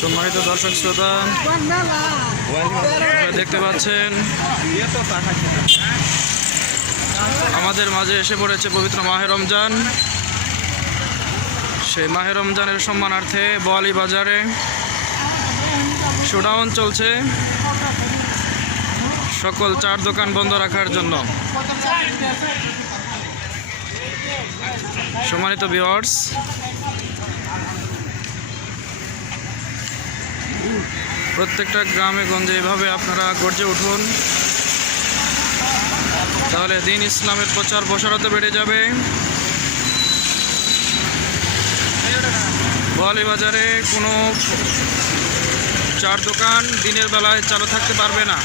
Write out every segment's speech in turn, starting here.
সম্মানিত দর্শক শ্রোতা দেখতে পাচ্ছেন, আমাদের মাঝে এসে পড়েছে পবিত্র মাহে রমজান। সেই মাহে রমজানের সম্মানার্থে বোয়ালি বাজারে শোডাউন চলছে। সকল চার দোকান বন্ধ রাখার জন্য। সম্মানিত ভিওয়ার্স প্রত্যেকটা গ্রামে গঞ্জে এভাবে আপনারা গর্জে উঠুন। তাহলে দিন ইসলামের প্রচার প্রসারতা বেড়ে যাবে। বোয়ালি বাজারে কোনো চার দোকান দিনের বেলায় চালু থাকতে পারবে না।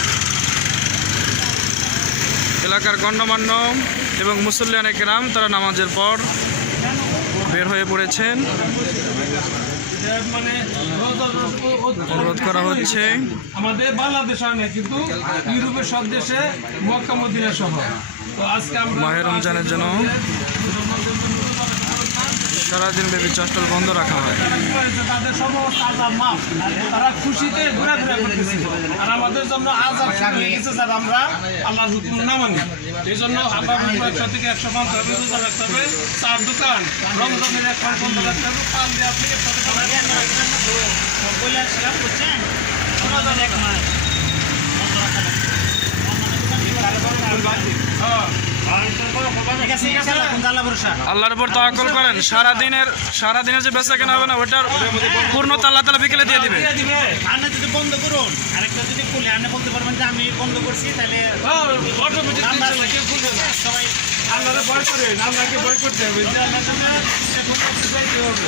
এলাকার গণ্যমান্য এবং মুসল্লিয়ানে গ্রাম তারা নামাজের পর বের হয়ে পড়েছেন। অনুরোধ করা হচ্ছে। আমাদের বাংলাদেশ হয় না কিন্তু ইউরোপের সব দেশে মক্কা মদিনা সহ। তো আজকে আমরা রমজানের জন্য। সারাদিন ব্যাপী চষ্টল বন্ধ রাখা হয়। আমাদের জন্য স্যার আমরা আল্লাহর হুকুম না মানি এই জন্য আল্লাহ একশো একশো পাঁচ টাকা রোজা রাখতে হবে চার দোকান রমজানের এক মাস বন্ধ রাখতে হবে পাঁচ দিয়ে আপনি আল্লাহর উপর তাওয়াক্কুল করেন। সারাদিনের সারাদিনের যে বেচা কেনা হবে না, ওটার পূর্ণতা আল্লাহ তালা বিকেলে দিয়ে দিবে। আপনি যদি বন্ধ করুন আরেকটা যদি খুলে আপনি বলতে পারবেন যে আমি বন্ধ করছি তাহলে সবাই আল্লাহরে ভয় করেন আল্লাহকে ভয় করতে হবে সামনে এখন করতে চাইতে হবে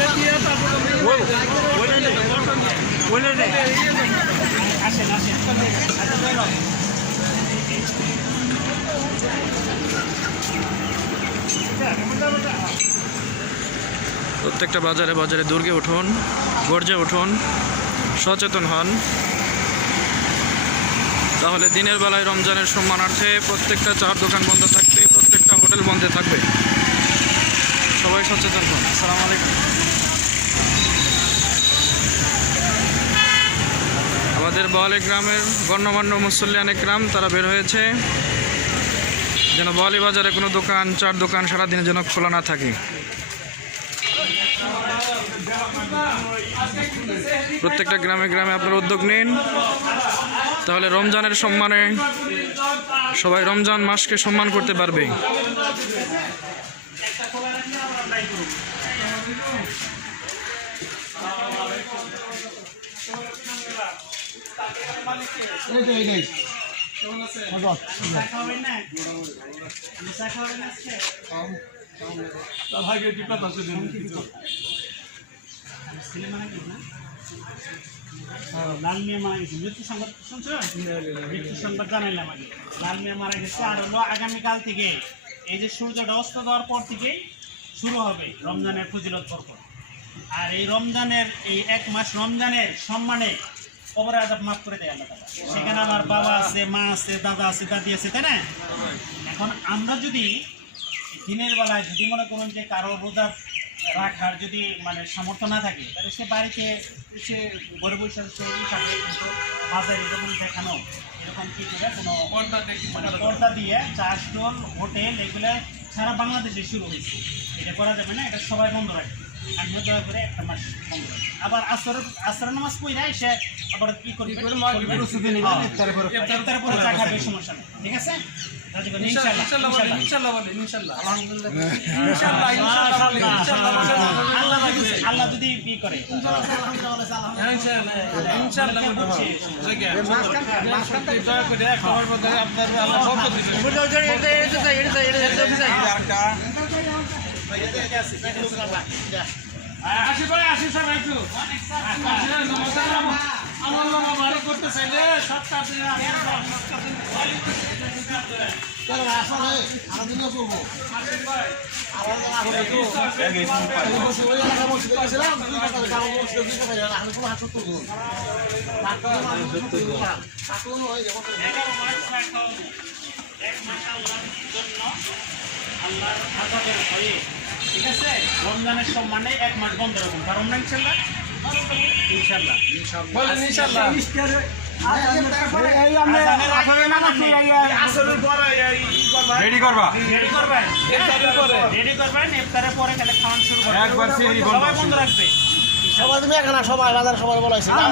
এটা দিয়ে তারপরে প্রত্যেকটা বাজারে বাজারে দুর্গে উঠুন, গর্জে উঠুন, সচেতন হন। তাহলে দিনের বেলায় রমজানের সম্মানার্থে প্রত্যেকটা চার দোকান বন্ধ থাকবে, প্রত্যেকটা হোটেল বন্ধ থাকবে। সবাই সচেতন হন। আসসালামু আলাইকুম। আমাদের বোয়ালি গ্রামের গণ্যমান্য মুসল্লিয়ান গ্রাম, তারা বের হয়েছে। যেন বোয়ালি বাজারে কোনো দোকান, চার দোকান সারাদিনের যেন খোলা না থাকে। প্রত্যেকটা গ্রামে গ্রামে আপনারা উদ্যোগ নিন। তাহলে রমজানের সম্মানে সবাই রমজান মাসকে সম্মান করতে পারবে। লাল মিয়া মারা গেছে। মৃত্যু সংবাদ শুনছো? মৃত্যু সংবাদ জানাইলাম আগে। লাল মিয়া মারা গেছে আর হলো আগামীকাল থেকে। এই যে সূর্যটা অস্ত দেওয়ার পর থেকেই শুরু হবে রমজানের ফজিলত বরকত। আর এই রমজানের এই এক মাস রমজানের সম্মানে কবরে আজাব মাফ করে দেয় আল্লাহ। সেখানে আমার বাবা আছে মা আছে দাদা আছে দাদি আছে তাই না? এখন আমরা যদি দিনের বেলায় যদি মনে করুন যে কারও রোজা রাখার যদি মানে সামর্থ্য না থাকে তাহলে সে বাড়িতে সে ঘরে বসে চল্লিশ থাকে কিন্তু বাজারে যেমন দেখানো এরকম কি করে কোনো পর্দা মানে দিয়ে চা স্টল হোটেল এগুলো সারা বাংলাদেশে শুরু হয়েছে। এটা করা যাবে না এটা সবাই বন্ধ রাখে একটা মাস আবার আসর আসর নামাজ পড়ে এসে আবার কি করবে প্রস্তুতি নিবে, ইফতারের পরে। ইফতারের পরে চা খাবে সমস্যা নেই ঠিক আছে আল্লাহ যদি করে আপনার আসি ভাই আসি সবাই একটু আমার নাম ভালো করতে চাইলে জন্য আল্লাহর আজাদের ভয়ে ঠিক আছে? রমজানের সম্মানে এক মাস বন্ধ রাখুন। পারুন না ইনশাল্লাহ? ইনশাল্লাহ। বলেন ইনশাল্লাহ। রেডি করবা। রেডি করবেন? রেডি করবেন? ইফতারের পরে খালি খাওয়ান শুরু করবেন। একবার সিহরি বন্ধ সবাই বন্ধ রাখবে। সবাই তুমি এখানে সবাই বাজার সবাই বলাইছে রোজা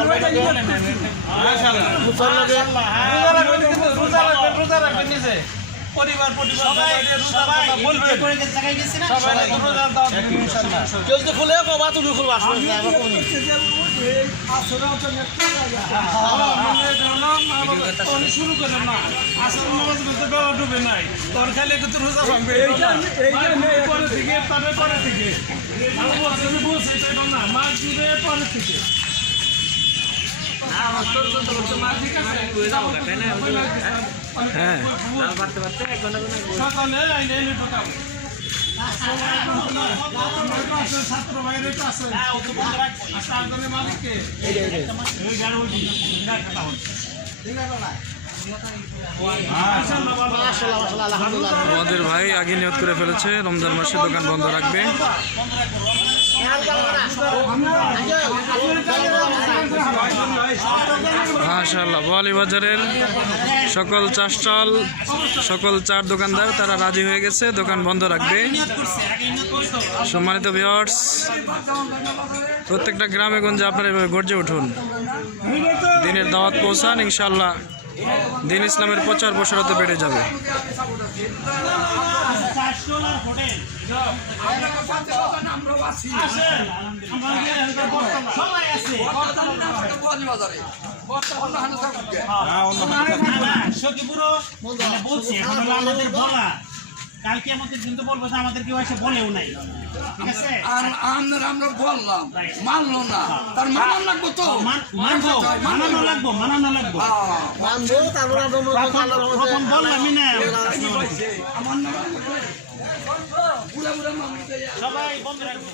রাখবেন কিন্তু রোজা রাখবেন রোজা রাখবেন নিজে। পরিবার পরিবার সবাই সবাই বলবে করে জায়গায় গেছি না? সবাই রোজার দাওয়াত দিবেন ইনশাল্লাহ। কেউ যদি খুলে কবা তুমি খুলবা আসলে শুরু করেন না। আসল নামাজ বলতে বেলা ডুবে নাই। তোর খালি কিন্তু রোজা ভাঙবে পরে থেকে তাদের পরে থেকে আমি বলছি বলছি এটা না মাছ দিবে পরে থেকে হ্যাঁ ছাত্র বাইরে আছে হ্যাঁ। মালিককে আমাদের ভাই আগে নিয়ত করে ফেলেছে রমজান মাসে দোকান বন্ধ রাখবে। মাশাআল্লাহ বোয়ালি বাজারের সকল চা স্টল সকল চার দোকানদার, তারা রাজি হয়ে গেছে, দোকান বন্ধ রাখবে। সম্মানিত ভিউয়ার্স প্রত্যেকটা গ্রামে গঞ্জে আপনারা এভাবে গর্জে উঠুন। দিনের দাওয়াত পৌঁছান ইনশাল্লাহ দিন ইসলামের প্রচার প্রসারতা বেড়ে যাবে। Dollar hotel. সবাই আছে। মানে বলছি এখন আমাদের বলা কালকে আমাদের কিন্তু বলব যে আমাদের কেউ এসে বলেও নাই। আর- আমরা আমরা বললাম মানলো না। তার মানান লাগবো তো মান- মানবো মানানো লাগবো মানানো লাগবো মানবো তারপর প্রথম প্রথম বললামই না। আমার সবাই বন্ধ রাখব